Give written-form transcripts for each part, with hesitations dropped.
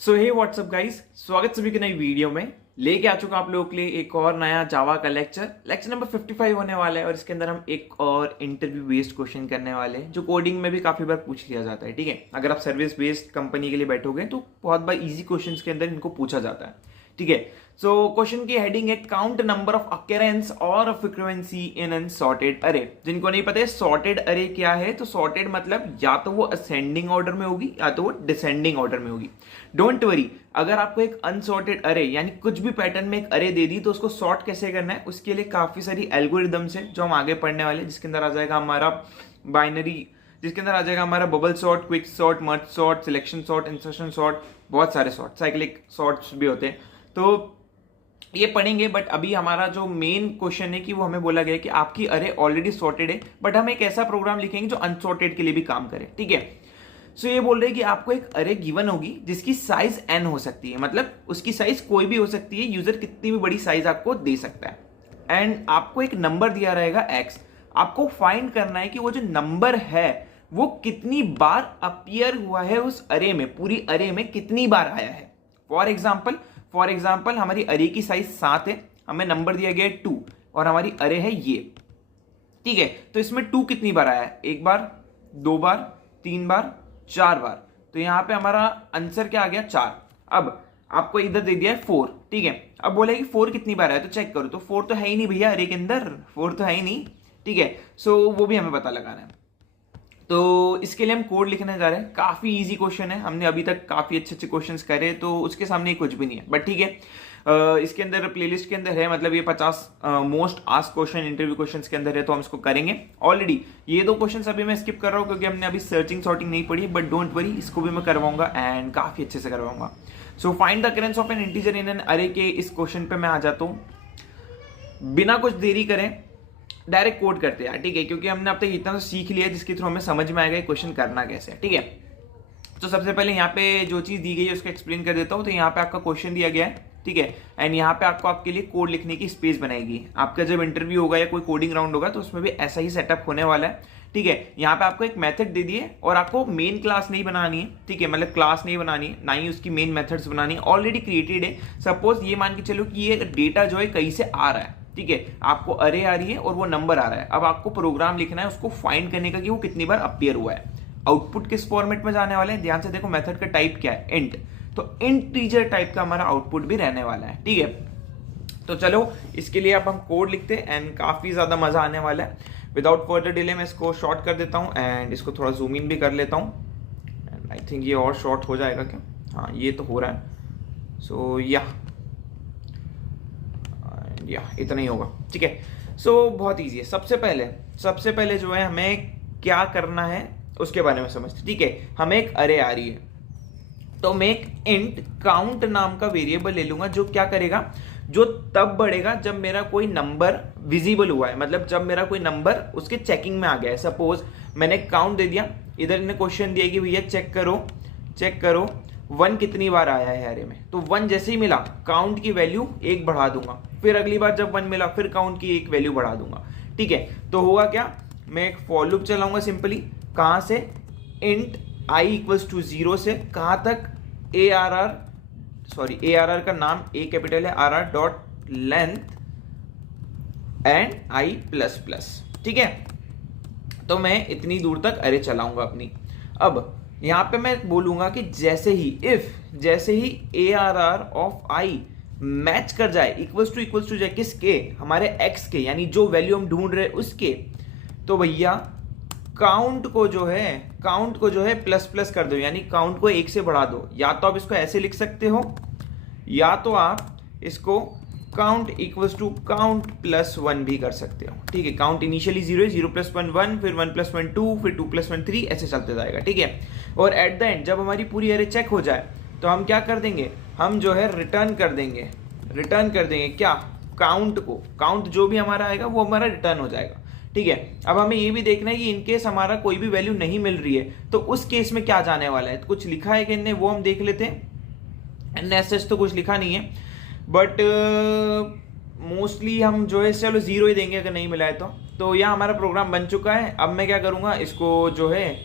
सो हे WhatsApp guys, स्वागत सभी की नई वीडियो में। लेके आ चुका आप लोगों के लिए एक और नया जावा का लेक्चर नंबर 55 होने वाला है। और इसके अंदर हम एक और इंटरव्यू बेस्ड क्वेश्चन करने वाले हैं जो कोडिंग में भी काफी बार पूछ लिया जाता है। ठीक है, अगर आप सर्विस बेस्ड कंपनी के लिए बैठोगे तो बहुत बार इजी क्वेश्चन के अंदर इनको पूछा जाता है। ठीक है, सो क्वेश्चन की हेडिंग है काउंट नंबर ऑफ अकेरेंस और फ्रीक्वेंसी इन एन सॉर्टेड अरे। जिनको नहीं पता है सॉर्टेड अरे क्या है, तो सॉर्टेड मतलब या तो वो असेंडिंग ऑर्डर में होगी या तो वो डिसेंडिंग ऑर्डर में होगी। डोंट वरी, अगर आपको एक अनसॉर्टेड अरे यानी कुछ भी पैटर्न में एक अरे दे दी तो उसको सॉर्ट कैसे करना है, उसके लिए काफी सारी एल्गोरिदम्स है जो हम आगे पढ़ने वाले, जिसके अंदर आ जाएगा हमारा बाइनरी, जिसके अंदर आ जाएगा हमारा bubble sort, quick sort, merge sort, selection sort, insertion sort, बहुत सारे सॉर्ट, साइक्लिक सॉर्ट्स भी होते हैं। तो ये पढ़ेंगे, बट अभी हमारा जो मेन क्वेश्चन है कि वो हमें बोला गया है कि आपकी अरे ऑलरेडी सॉर्टेड है, बट हम एक ऐसा प्रोग्राम लिखेंगे जो अनसॉर्टेड के लिए भी काम करे। ठीक है, सो ये बोल रहे हैं कि आपको एक अरे गिवन होगी जिसकी साइज n हो सकती है, मतलब उसकी साइज कोई भी हो सकती है, यूजर कितनी भी बड़ी साइज आपको दे सकता है। एंड आपको एक नंबर दिया रहेगा x, आपको फाइंड करना है कि वो जो नंबर है वो कितनी बार अपीयर हुआ है उस अरे में, पूरी अरे में कितनी बार आया है। फॉर एग्जाम्पल हमारी अरे की साइज 7 है, हमें नंबर दिया गया है 2 और हमारी अरे है ये। ठीक है, तो इसमें 2 कितनी बार आया है, 1 बार, 2 बार, 3 बार, 4 बार। तो यहां पे हमारा आंसर क्या आ गया, 4। अब आपको इधर दे दिया है 4। ठीक है, अब बोले कि 4 कितनी बार आया, तो चेक करो, तो 4 तो है ही नहीं भैया अरे के अंदर, 4 तो है ही नहीं। ठीक है, सो वो भी हमें पता लगाना है। तो इसके लिए हम कोड लिखने जा रहे हैं। काफी इजी क्वेश्चन है, हमने अभी तक काफी अच्छे अच्छे क्वेश्चंस करे, तो उसके सामने कुछ भी नहीं है, बट ठीक है। इसके अंदर प्लेलिस्ट के अंदर है, मतलब ये 50 most asked question interview questions के अंदर है, तो हम इसको करेंगे। ऑलरेडी ये 2 क्वेश्चंस अभी मैं स्किप कर रहा हूँ क्योंकि हमने अभी सर्चिंग सॉर्टिंग नहीं पढ़ी, बट डोंट वरी, इसको भी मैं करवाऊंगा एंड काफी अच्छे से करवाऊंगा। So find the occurrence of N integer in an अरे के इस क्वेश्चन पे मैं आ जाता हूँ। बिना कुछ देरी करें डायरेक्ट कोड करते हैं, ठीक है, क्योंकि हमने अब तक इतना तो सीख लिया जिसके थ्रू हमें समझ में आएगा क्वेश्चन करना कैसे है। ठीक है, तो सबसे पहले यहाँ पे जो चीज दी गई है उसको एक्सप्लेन कर देता हूँ। तो यहाँ पे आपका क्वेश्चन दिया गया है, ठीक है, एंड यहाँ पे आपको आपके लिए कोड लिखने की स्पेस बनाएगी। आपका जब इंटरव्यू होगा या कोई कोडिंग राउंड होगा तो उसमें भी ऐसा ही सेटअप होने वाला है। ठीक है, यहाँ पे आपको एक मेथड दे दिए और आपको मेन क्लास नहीं बनानी है। ठीक है, मतलब क्लास नहीं बनानी है, ना ही उसकी मेन मेथड्स बनानी है, ऑलरेडी क्रिएटेड है। सपोज ये मान के चलो कि ये डेटा जो है कहीं से आ रहा है, ठीक है, आपको अरे आ रही है और वो नंबर आ रहा है। अब आपको प्रोग्राम लिखना है उसको फाइंड करने का कि वो कितनी बार अपीयर हुआ है। आउटपुट किस फॉर्मेट में जाने वाले हैं, ध्यान से देखो, मेथड का टाइप क्या है, इंट। तो इंटीजर टाइप का हमारा आउटपुट भी रहने वाला है। ठीक है, तो चलो इसके लिए अब हम कोड लिखते हैं एंड काफी ज्यादा मजा आने वाला है। विदाउट फर्दर डिले मैं इसको शॉर्ट कर देता हूँ एंड इसको थोड़ा जूम इन भी कर लेता हूँ। एंड आई थिंक ये और शॉर्ट हो जाएगा क्या, हाँ ये तो हो रहा है। सो या इतना ही होगा। ठीक है, सो बहुत इजी है। सबसे पहले जो है हमें क्या करना है उसके बारे में समझते। ठीक है, हमें एक अरे आ रही है, तो मैं एक इंट काउंट नाम का वेरिएबल ले लूंगा जो क्या करेगा, जो तब बढ़ेगा जब मेरा कोई नंबर विजिबल हुआ है, मतलब जब मेरा कोई नंबर उसके चेकिंग में आ गया है। सपोज मैंने काउंट दे दिया, इधर इन्हें क्वेश्चन दिया कि भैया चेक करो 1 कितनी बार आया है अरे में, तो 1 जैसे ही मिला काउंट की वैल्यू 1 बढ़ा दूंगा, फिर अगली बार जब 1 मिला फिर काउंट की 1 वैल्यू बढ़ा दूंगा। ठीक है, तो होगा क्या, मैं एक फॉर लूप चलाऊंगा सिंपली, कहां से, इंट i इक्वल्स टू 0 से कहां तक, ARR का नाम ए कैपिटल है, RR dot length and i plus plus. ठीक है, तो मैं इतनी दूर तक अरे चलाऊंगा अपनी। अब यहां पे मैं बोलूंगा कि जैसे ही ARR ऑफ i मैच कर जाए, इक्वल्स टू जाए किसके, हमारे x के, यानी जो वैल्यू हम ढूंढ रहे उसके, तो भैया काउंट को जो है प्लस प्लस कर दो, यानी काउंट को 1 से बढ़ा दो। या तो आप इसको ऐसे लिख सकते हो, या तो आप इसको count equals to count plus 1 भी कर सकते हो। ठीक है, काउंट इनिशियली 0 है, 0 प्लस 1 1, फिर 1 प्लस 1 2, फिर 2 प्लस 1 3, ऐसे चलते जाएगा। ठीक है, और एट द एंड जब हमारी पूरी अरे चेक हो जाए तो हम क्या कर देंगे, हम जो है रिटर्न कर देंगे क्या, काउंट जो भी हमारा आएगा वो हमारा रिटर्न हो जाएगा। ठीक है, अब हमें ये भी देखना है कि इनकेस हमारा कोई भी वैल्यू नहीं मिल रही है तो उस केस में क्या जाने वाला है, तो कुछ लिखा है कि इनने, वो हम देख लेते हैं। एसएस तो कुछ लिखा नहीं है, बट मोस्टली हम जो है चलो 0 ही देंगे अगर नहीं मिला है तो यहाँ हमारा प्रोग्राम बन चुका है। अब मैं क्या करूंगा, इसको जो है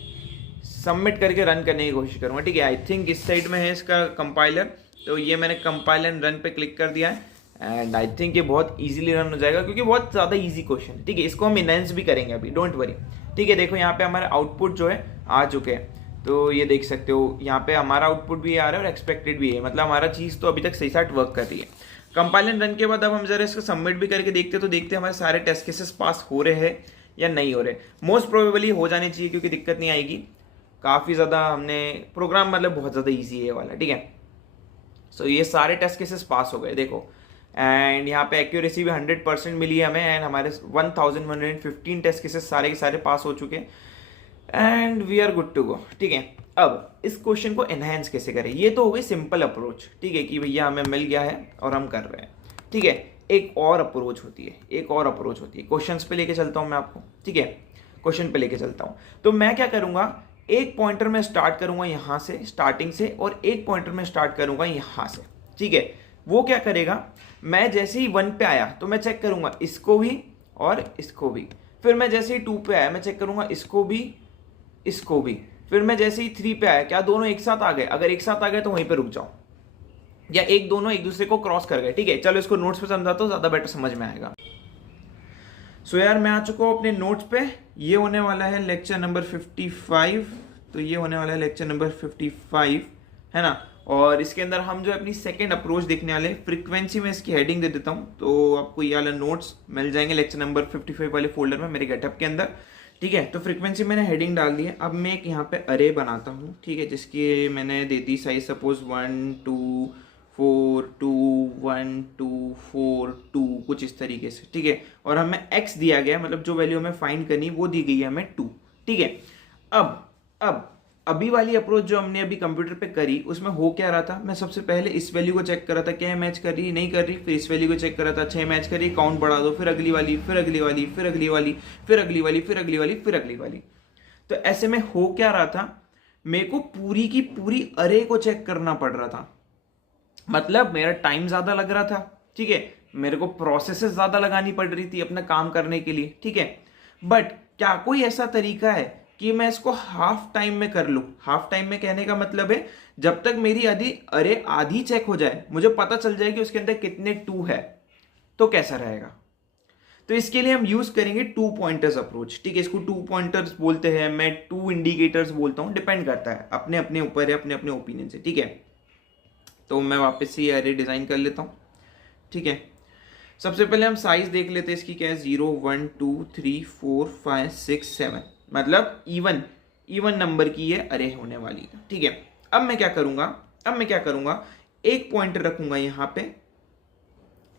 सबमिट करके रन करने की कोशिश करूंगा, ठीक है। आई थिंक इस साइड में है इसका कंपाइलर, तो ये मैंने कंपाइल एंड रन पे क्लिक कर दिया है एंड आई थिंक ये बहुत इजीली रन हो जाएगा क्योंकि बहुत ज़्यादा इजी क्वेश्चन है, ठीक है। इसको हम इनहेंस भी करेंगे अभी, डोंट वरी, ठीक है। देखो यहाँ पे हमारे आउटपुट जो है आ चुके हैं, तो ये देख सकते हो यहाँ पे हमारा आउटपुट भी आ रहा है और एक्सपेक्टेड भी है, मतलब हमारा चीज़ तो अभी तक सही साथ वर्क कर रही है। कंपाइल एंड रन के बाद अब हम जरा इसको सबमिट भी करके देखते हैं, तो देखते हैं हमारे सारे टेस्ट केसेस पास हो रहे हैं या नहीं हो रहे। मोस्ट प्रोबेबली हो जाने चाहिए क्योंकि दिक्कत नहीं आएगी, काफ़ी ज़्यादा हमने प्रोग्राम मतलब बहुत ज़्यादा ईजी है ये वाला, ठीक है। सो ये सारे टेस्ट केसेस पास हो गए देखो, एंड यहाँ पे एक्यूरेसी भी 100% मिली है हमें एंड हमारे 1115 टेस्ट केसेस सारे के सारे पास हो चुके हैं and we are good to go, ठीक है। अब इस क्वेश्चन को एनहांस कैसे करें, ये तो हो गई सिंपल अप्रोच, ठीक है, कि भैया हमें मिल गया है और हम कर रहे हैं, ठीक है। एक और अप्रोच होती है, एक और अप्रोच होती है, क्वेश्चंस पे लेके चलता हूँ मैं आपको, ठीक है। क्वेश्चन पे लेके चलता हूँ, तो मैं क्या करूँगा, एक पॉइंटर में स्टार्ट करूँगा यहाँ से स्टार्टिंग से और एक पॉइंटर में स्टार्ट करूँगा यहाँ से, ठीक है। वो क्या करेगा, मैं जैसे ही 1 पे आया तो मैं चेक करूँगा इसको भी और इसको भी, फिर मैं जैसे ही 2 पे आया मैं चेक करूँगा इसको भी इसको भी, फिर मैं जैसे ही 3 पे आया क्या दोनों एक साथ आ गए, अगर एक साथ आ गए तो वहीं पे रुक जाओ, या एक दोनों एक दूसरे को क्रॉस कर गए, ठीक है। चलो इसको नोट्स पे समझाता हूँ, ज़्यादा बेटर समझ में आएगा। सो यार मैं आ चुका हूँ अपने नोट्स पे, ये होने वाला है लेक्चर नंबर 55, तो ये होने वाला है लेक्चर नंबर 55, है ना। और इसके अंदर हम जो अपनी सेकंड अप्रोच देखने वाले, फ्रीक्वेंसी में इसकी हेडिंग दे देता हूँ, तो आपको ये वाला नोट्स मिल जाएंगे लेक्चर नंबर 55 वाले फोल्डर में मेरे गेटअप के अंदर, ठीक है। तो फ्रीक्वेंसी मैंने हेडिंग डाल दी है। अब मैं एक यहाँ पे अरे बनाता हूँ, ठीक है, जिसकी मैंने दे दी साइज सपोज 1 2 4 2 1 2 4 2 कुछ इस तरीके से, ठीक है। और हमें x दिया गया है, मतलब जो वैल्यू हमें फाइंड करनी वो दी गई है हमें 2, ठीक है। अब अभी वाली अप्रोच जो हमने अभी कंप्यूटर पे करी उसमें हो क्या रहा था, मैं सबसे पहले इस वैल्यू को चेक कर रहा था क्या मैच कर रही नहीं कर रही, फिर इस वैल्यू को चेक कर रहा था अच्छा मैच कर रही, काउंट बढ़ा दो, फिर अगली वाली, फिर अगली वाली, फिर अगली वाली, फिर अगली वाली, फिर अगली वाली, फिर अगली वाली। तो ऐसे में हो क्या रहा था, मेरे को पूरी की पूरी अरे को चेक करना पड़ रहा था, मतलब मेरा टाइम ज्यादा लग रहा था, ठीक है, मेरे को प्रोसेसेस ज्यादा लगानी पड़ रही थी अपना काम करने के लिए, ठीक है। बट क्या कोई ऐसा तरीका है कि मैं इसको हाफ टाइम में कर लूं? हाफ टाइम में कहने का मतलब है जब तक मेरी आधी चेक हो जाए, मुझे पता चल जाए कि उसके अंदर कितने 2 है, तो कैसा रहेगा। तो इसके लिए हम यूज करेंगे 2 पॉइंटर्स अप्रोच, ठीक है। इसको 2 पॉइंटर्स बोलते हैं, मैं 2 इंडिकेटर्स बोलता हूं, डिपेंड करता है अपने अपने ऊपर है, अपने अपने ओपिनियन से, ठीक है। तो मैं वापस से अरे डिजाइन कर लेता हूं, ठीक है। सबसे पहले हम साइज देख लेते हैं इसकी क्या है, 0 1 2 3 4 5 6 7, मतलब इवन नंबर की ये अरे होने वाली है, ठीक है। अब मैं क्या करूंगा, एक पॉइंटर रखूंगा यहाँ पे,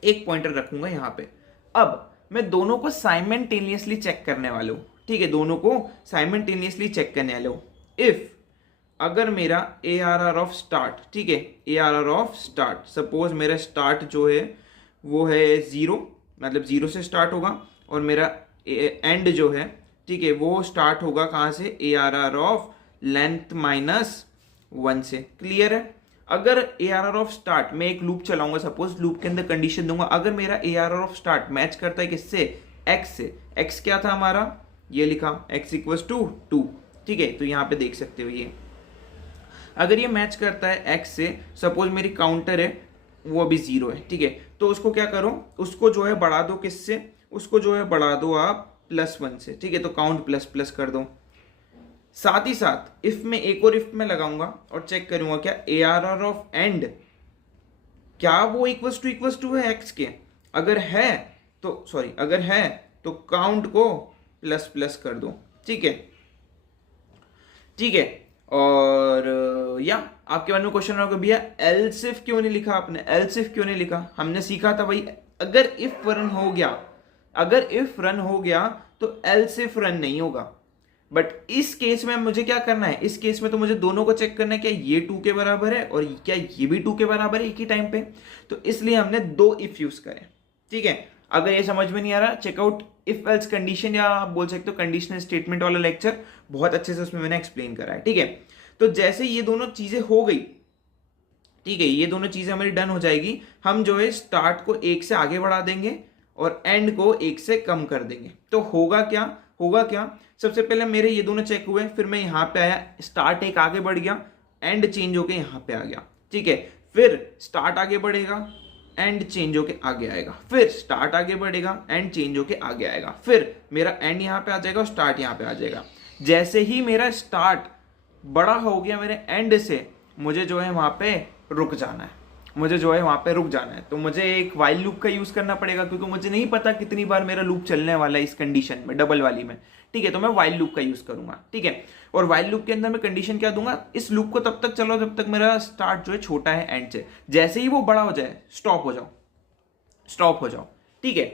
एक पॉइंटर रखूंगा यहाँ पे। अब मैं दोनों को साइमल्टेनियसली चेक करने वाला हूं, ठीक है, दोनों को साइमल्टेनियसली चेक करने वाला हूं। इफ अगर मेरा ARR ऑफ स्टार्ट, ठीक है, ARR ऑफ स्टार्ट, सपोज मेरा स्टार्ट जो है वो है 0, मतलब 0 से स्टार्ट होगा, और मेरा एंड जो है, ठीक है, वो स्टार्ट होगा कहाँ से, ARR ऑफ लेंथ -1 से, क्लियर है। अगर ARR ऑफ स्टार्ट में एक लूप चलाऊंगा, सपोज लूप के अंदर कंडीशन दूंगा, अगर मेरा ARR ऑफ स्टार्ट मैच करता है किससे, x से, x क्या था हमारा, ये लिखा x = 2, ठीक है। तो यहाँ पे देख सकते हो ये अगर ये मैच करता है x से, सपोज मेरी काउंटर है वो अभी 0 है, ठीक है, तो उसको क्या करो, उसको जो है बढ़ा दो किससे, उसको जो है बढ़ा दो आप +1 से, ठीक है, तो काउंट प्लस कर दो। साथ ही साथ इफ में एक और इफ में लगाऊंगा और चेक करूंगा क्या ARR ऑफ एंड क्या वो इक्वल्स टू है x के, अगर है तो काउंट को प्लस कर दो, ठीक है। और या आपके मन में क्वेश्चन होगा भैया एल्स इफ क्यों नहीं लिखा आपने, एल्स इफ क्यों नहीं लिखा, हमने सीखा था भाई अगर इफ रन हो गया तो एल्स इफ रन नहीं होगा। बट इस केस में मुझे क्या करना है, इस केस में तो मुझे दोनों को चेक करना है क्या ये 2 के बराबर है और क्या ये भी 2 के बराबर है एक ही टाइम पे, तो इसलिए हमने 2 इफ यूज करें, ठीक है। अगर ये समझ में नहीं आ रहा, चेकआउट इफ एल्स कंडीशन, या आप बोल सकते हो कंडीशनल स्टेटमेंट वाला लेक्चर, बहुत अच्छे से उसमें मैंने एक्सप्लेन करा है, ठीक है। तो जैसे ये दोनों चीजें हो गई, ठीक है, ये दोनों चीजें हमारी डन हो जाएगी, हम जो है स्टार्ट को 1 से आगे बढ़ा देंगे और एंड को 1 से कम कर देंगे। तो होगा क्या, सबसे पहले मेरे ये दोनों चेक हुए, फिर मैं यहाँ पे आया, स्टार्ट एक आगे बढ़ गया, एंड चेंज होके यहाँ पे आ गया, ठीक है। फिर स्टार्ट आगे बढ़ेगा, एंड चेंज होके आगे आएगा, फिर स्टार्ट आगे बढ़ेगा, एंड चेंज होके आगे आएगा, फिर मेरा एंड यहाँ पे आ जाएगा और स्टार्ट यहाँ पे आ जाएगा। जैसे ही मेरा स्टार्ट बड़ा हो गया मेरे एंड से, मुझे जो है वहां पे रुक जाना है, मुझे जो है वहां पे रुक जाना है। तो मुझे एक वाइल लूप का यूज करना पड़ेगा, क्योंकि मुझे नहीं पता कितनी बार मेरा लूप चलने वाला है इस कंडीशन में, डबल वाली में, ठीक है। तो मैं वाइल लूप का यूज करूंगा, ठीक है। और वाइल लूप के अंदर मैं कंडीशन क्या दूंगा, इस लूप को तब तक चलाओ जब तक मेरा स्टार्ट जो है छोटा है एंड से, जैसे ही वो बड़ा हो जाए स्टॉप हो जाओ, स्टॉप हो जाओ, ठीक है।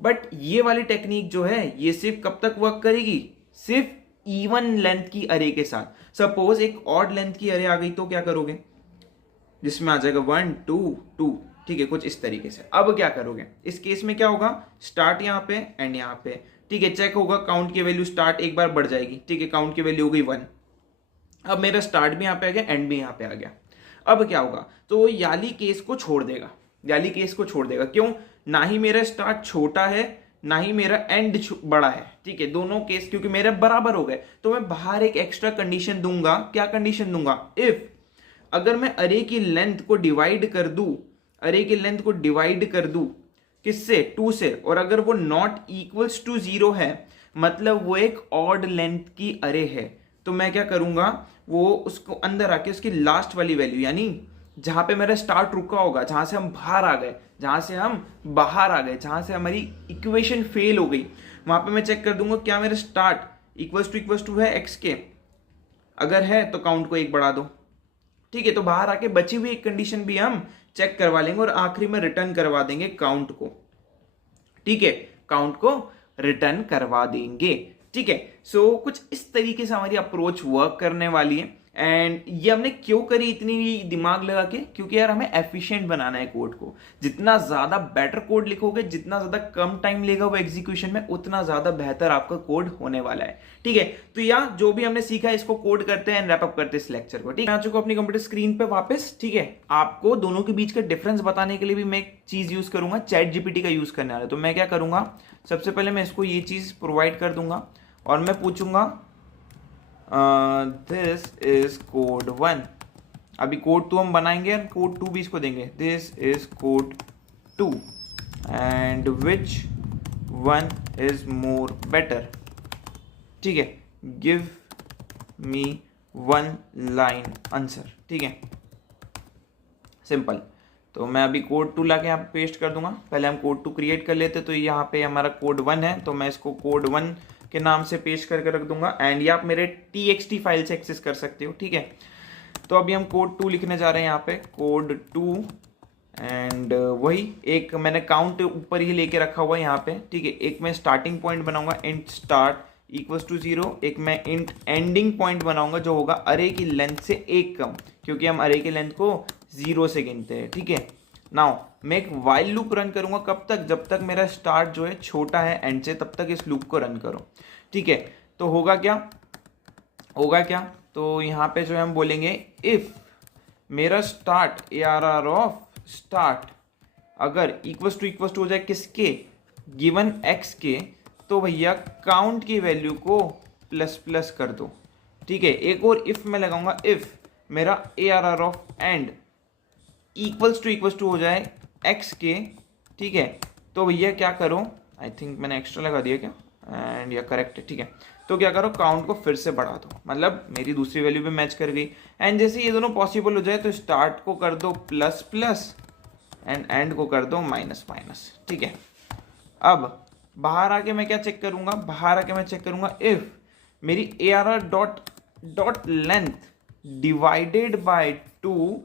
बट ये वाली टेक्निक जो है ये सिर्फ कब तक वर्क करेगी, सिर्फ इवन लेंथ की अरे के साथ। सपोज एक ऑड लेंथ की अरे आ गई तो क्या करोगे, जिसमें आ जाएगा 1 2 2, ठीक है, कुछ इस तरीके से। अब क्या करोगे इस केस में, क्या होगा, स्टार्ट यहाँ पे एंड यहाँ पे, ठीक है, चेक होगा, काउंट की वैल्यू स्टार्ट एक बार बढ़ जाएगी, ठीक है, काउंट की वैल्यू हो गई 1। अब मेरा स्टार्ट भी यहाँ पे आ गया, एंड भी यहाँ पे आ गया। अब क्या होगा, तो वो याली केस को छोड़ देगा, याली केस को छोड़ देगा। क्यों, ना ही मेरा स्टार्ट छोटा है ना ही मेरा एंड बड़ा है, ठीक है, दोनों केस क्योंकि मेरे बराबर हो गए। तो मैं बाहर एक एक्स्ट्रा कंडीशन दूंगा, क्या कंडीशन दूंगा, इफ अगर मैं अरे की लेंथ को डिवाइड कर दूं, अरे की लेंथ को डिवाइड कर दूं किससे, 2 से, और अगर वो नॉट इक्वल्स टू 0 है, मतलब वो एक ऑड लेंथ की अरे है, तो मैं क्या करूंगा, वो उसको अंदर आके उसकी लास्ट वाली वैल्यू, यानी जहां पे मेरा स्टार्ट रुका होगा, जहां से हम बाहर आ गए, जहां से हम बाहर आ गए, जहां से हमारी इक्वेशन फेल हो गई, वहां पे मैं चेक कर दूंगा क्या मेरा स्टार्ट इक्वल्स टू है एक्स के, अगर है तो काउंट को 1 बढ़ा दो, ठीक है। तो बाहर आके बची हुई एक कंडीशन भी हम चेक करवा लेंगे और आखिरी में रिटर्न करवा देंगे काउंट को, ठीक है, काउंट को रिटर्न करवा देंगे, ठीक है। सो कुछ इस तरीके से हमारी अप्रोच वर्क करने वाली है। एंड ये हमने क्यों करी इतनी दिमाग लगा के, क्योंकि यार हमें एफिशिएंट बनाना है कोड को। जितना ज्यादा बेटर कोड लिखोगे, जितना ज्यादा कम टाइम लेगा वो एग्जीक्यूशन में, उतना ज्यादा बेहतर आपका कोड होने वाला है, ठीक है। तो यहाँ जो भी हमने सीखा है इसको कोड करते हैं एंड रैप अप करते हैं इस लेक्चर को, ठीक है। आ चुका अपनी कंप्यूटर स्क्रीन पे वापस, ठीक है। आपको दोनों के बीच का डिफरेंस बताने के लिए भी मैं एक चीज यूज करूंगा, चैट जीपीटी का यूज करने वाला। तो मैं क्या करूंगा, सबसे पहले मैं इसको ये चीज प्रोवाइड कर दूंगा और मैं पूछूंगा दिस इज कोड 1। अभी कोड 2 हम बनाएंगे, कोड 2 भी इसको देंगे, this is code 2 and which one is more better, ठीक है, गिव मी 1 लाइन आंसर, ठीक है, सिंपल। तो मैं अभी कोड 2 लाके यहाँ पे पेस्ट कर दूंगा। पहले हम कोड 2 क्रिएट कर लेते, तो यहाँ पे हमारा कोड 1 है, तो मैं इसको कोड 1 के नाम से पेस्ट करके रख दूंगा। एंड ये आप मेरे txt फाइल से एक्सेस कर सकते हो, ठीक है। तो अभी हम कोड 2 लिखने जा रहे हैं यहाँ पे, कोड 2 एंड वही एक मैंने काउंट ऊपर ही लेके रखा हुआ है यहाँ पे, ठीक है। एक मैं स्टार्टिंग पॉइंट बनाऊंगा इंट स्टार्ट इक्वल्स टू 0, एक मैं इंट एंडिंग पॉइंट बनाऊंगा जो होगा अरे की लेंथ से 1 कम, क्योंकि हम अरे की लेंथ को 0 से गिनते हैं, ठीक है। नाउ मैं एक वाइल लूप रन करूंगा, कब तक, जब तक मेरा स्टार्ट जो है छोटा है एंड से, तब तक इस लूप को रन करो, ठीक है। तो होगा क्या, होगा क्या, तो यहाँ पे जो है हम बोलेंगे इफ मेरा स्टार्ट ARR ऑफ स्टार्ट अगर इक्वल्स टू हो जाए किसके, गिवन x के, तो भैया काउंट की वैल्यू को प्लस प्लस कर दो, ठीक है। एक और इफ मैं लगाऊंगा, इफ मेरा ARR of end equals to हो जाए x के, ठीक है, तो भैया क्या करो, आई थिंक मैंने एक्स्ट्रा लगा दिया क्या, एंड या करेक्ट है, ठीक है। तो क्या करो, काउंट को फिर से बढ़ा दो, मतलब मेरी दूसरी वैल्यू भी मैच कर गई। एंड जैसे ये दोनों पॉसिबल हो जाए तो स्टार्ट को कर दो प्लस प्लस एंड एंड को कर दो माइनस माइनस, ठीक है। अब बाहर आके मैं क्या चेक करूंगा, बाहर आके मैं चेक करूंगा इफ मेरी ARR dot length divided by 2,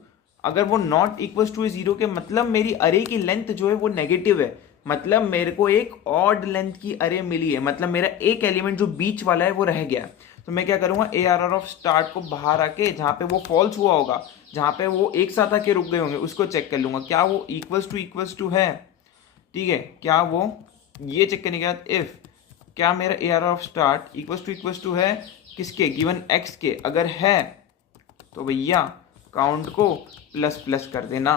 अगर वो नॉट इक्वल्स टू 0 के, मतलब मेरी अरे की लेंथ जो है वो नेगेटिव है, मतलब मेरे को एक ऑड लेंथ की अरे मिली है, मतलब मेरा एक एलिमेंट जो बीच वाला है वो रह गया। तो मैं क्या करूंगा, ARR ऑफ स्टार्ट को बाहर आके जहां पे वो फॉल्स हुआ होगा, जहां पे वो एक साथ आके रुक गए होंगे, उसको चेक कर लूंगा क्या वो इक्वल्स टू है, ठीक है, क्या वो, ये चेक करने के बाद इफ क्या मेरा ARR of start equals to है किसके, गिवन x के, अगर है तो भैया काउंट को प्लस प्लस कर देना,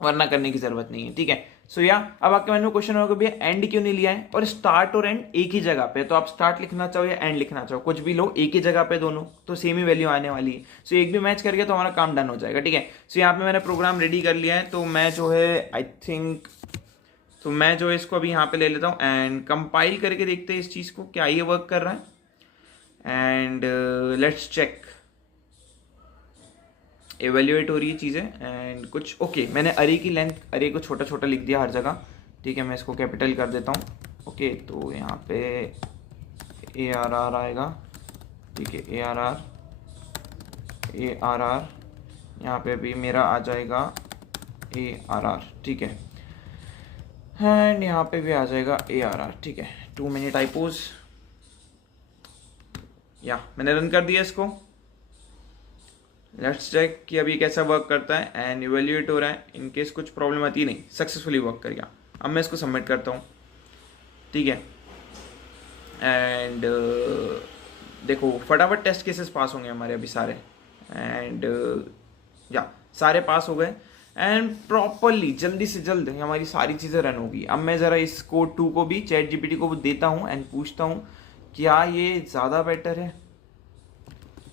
वरना करने की जरूरत नहीं है, ठीक है। सो या अब आपके मन में क्वेश्चन होगा भैया एंड क्यों नहीं लिया है, और स्टार्ट और एंड एक ही जगह पे, तो आप स्टार्ट लिखना चाहो या एंड लिखना चाहो, कुछ भी लो, एक ही जगह पे दोनों, तो सेम ही वैल्यू आने वाली है। सो एक भी मैच कर गया तो हमारा काम डन हो जाएगा, ठीक है। सो यहाँ पे मैंने प्रोग्राम रेडी कर लिया है, तो मैं जो है आई थिंक, तो मैं जो है इसको अभी यहाँ पे ले लेता हूँ एंड कंपाइल करके देखते हैं इस चीज़ को क्या ये वर्क कर रहा है, एंड लेट्स चेक। एवेल्युएट हो रही है चीज़ें एंड कुछ ओके। मैंने अरे की लेंथ, अरे को छोटा छोटा लिख दिया हर जगह, ठीक है। मैं इसको कैपिटल कर देता हूँ, ओके। तो यहाँ पे ARR आएगा, ठीक है, ARR, यहाँ पे भी मेरा आ जाएगा ARR, ठीक है, एंड यहाँ पे भी आ जाएगा ARR, ठीक है। टू मेनी टाइपोज, या मैंने रन कर दिया इसको। लेट्स चेक कि अभी कैसा वर्क करता है, एंड इवेल्युएट हो रहा है। इन केस कुछ प्रॉब्लम आती नहीं, सक्सेसफुली वर्क कर गया। अब मैं इसको सबमिट करता हूँ, ठीक है। एंड देखो फटाफट टेस्ट केसेस पास होंगे हमारे अभी सारे, एंड या सारे पास हो गए, एंड प्रॉपरली जल्दी से जल्द हमारी सारी चीज़ें रन होगी। अब मैं ज़रा इस कोड 2 को भी चैट जीपीटी को देता हूँ एंड पूछता हूँ क्या ये ज़्यादा बेटर है,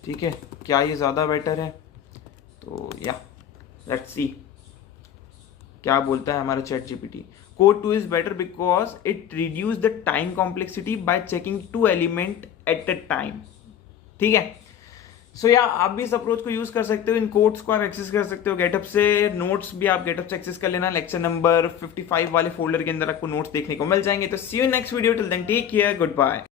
ठीक है, क्या ये ज़्यादा बेटर है। तो या लेट्स सी क्या बोलता है हमारा chat GPT. Code 2 is better because it reduce the time complexity bye checking 2 element at a time, ठीक है। सो या आप भी इस अप्रोच को यूज कर सकते हो, इन कोड्स को आप एक्सेस कर सकते हो गेटअप से। नोट्स भी आप गेटअप से एक्सेस कर लेना, लेक्चर नंबर 55 वाले फोल्डर के अंदर आपको नोट्स देखने को मिल जाएंगे। तो see you next video, till then take care, good bye.